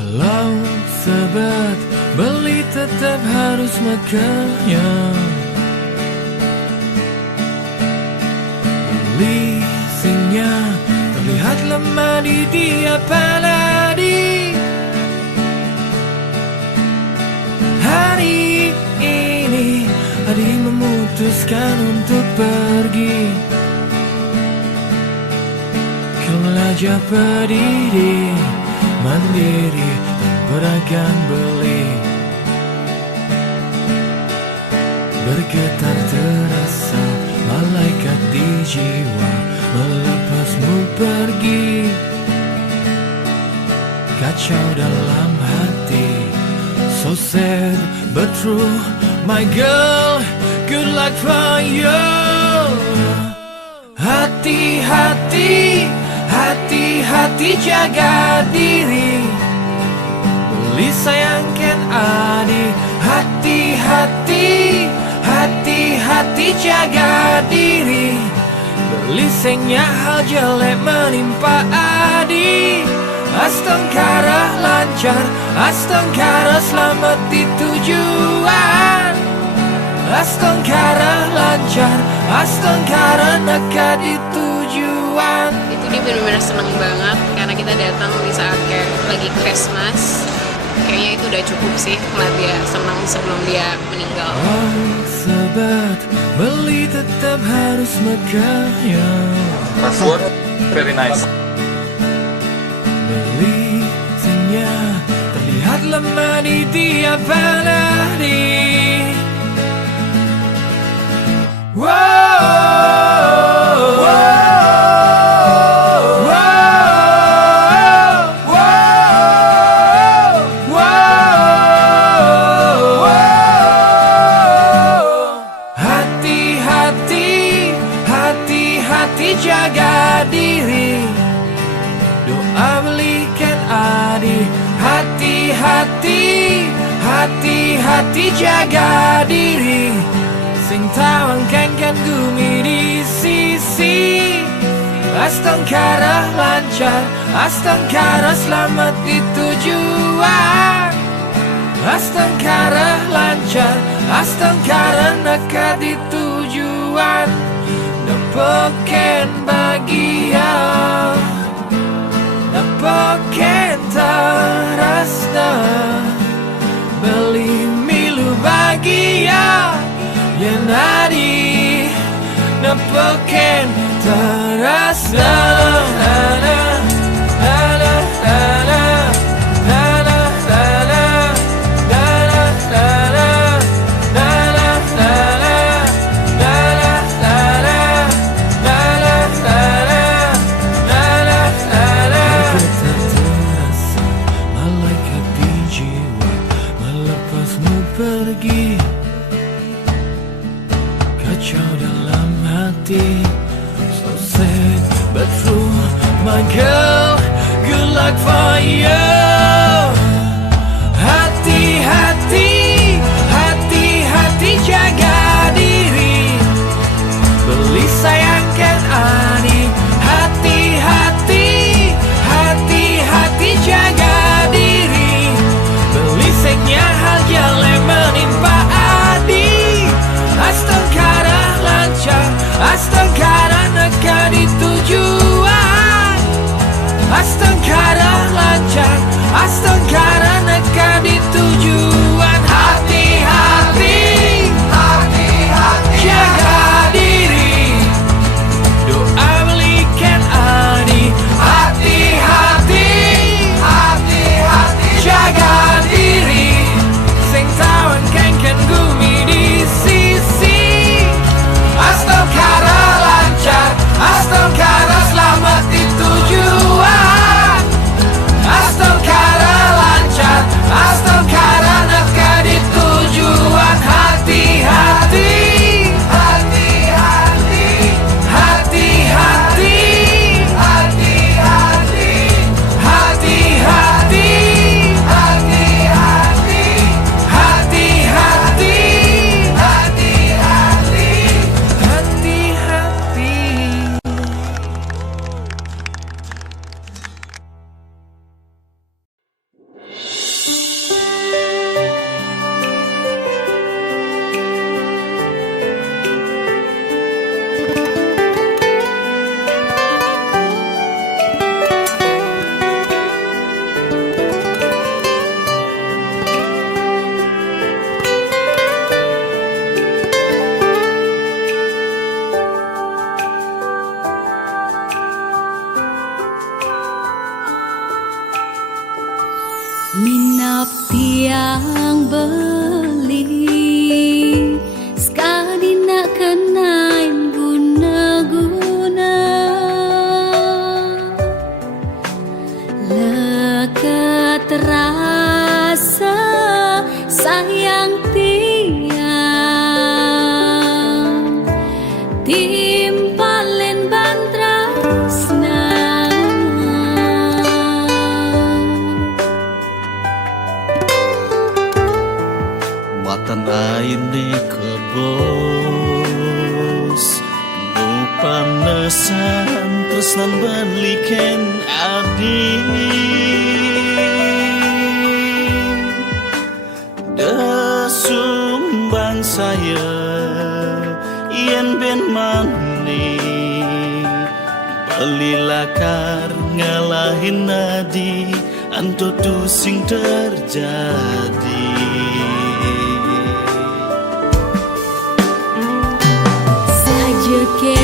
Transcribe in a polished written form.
Walau sebat beli tetap harus makannya. Leasingnya terlihat lemah di dia paladi. Hari ini Adi memutuskan untuk pergi ke belajar berdiri mandiri dan beragam beli. Bergetar terasa malaikat di jiwa melepasmu pergi. Kacau dalam hati, so sad but true, my girl, good luck for you. Hati-hati, hati-hati jaga diri. Beli sayangkan Adi. Hati-hati, hati-hati jaga diri. Beli sengnya hal jelek menimpa Adi. Astangkara lancar, astangkara selamat di tujuan. Astangkara lancar, astangkara nekat di tujuan. Itu dia benar-benar seneng banget karena kita datang di saat kayak lagi Christmas. Kayaknya itu udah cukup sih ngeliat dia senang sebelum dia meninggal. Sebat beli tetap harus makannya. Password very nice. Beli senya terlihat lemah di tiap paladi. Hati-hati, hati-hati jaga diri. Doa belikan Adi. Hati-hati, hati-hati jaga diri. Sing tawangkan kan gumi di sisi. Astangkara lancar, astangkara selamat di tujuan. Astangkara lancar, astangkara nekat di tujuan. Dapoken bahagia, dapoken terasa. Beli milu bahagia yang Adi dapoken terasa. Pergi kacau dalam hati, so sad but true, my girl, good luck for you. Hati-hati, hati-hati jaga diri. Beli sayangkan Adi. Hati-hati, hati-hati jaga diri. Beli sengnya hal jelek menimpa Adi. Astangkara lancar, astangkara nekat di tujuan. Astangkara lancar, astangkara nekat di tujuan. Hati-hati, hati-hati jaga diri. Doa belikan Adi. Hati-hati, hati-hati jaga diri. Sing tawangkan kan gumi di sisi. Astangkara lancar, astangkara selamat di tujuan. Astangkara lancar. Minap tiang beli sekali nak kenain guna-guna lekat terasa sayang tiang timpalen bantrasna Matan aine kebos Nu panesan tresnan baliken adi Desumbang saya yen ben mani Belilakar ngalahin nadi Anto tu sing terjadi saja ke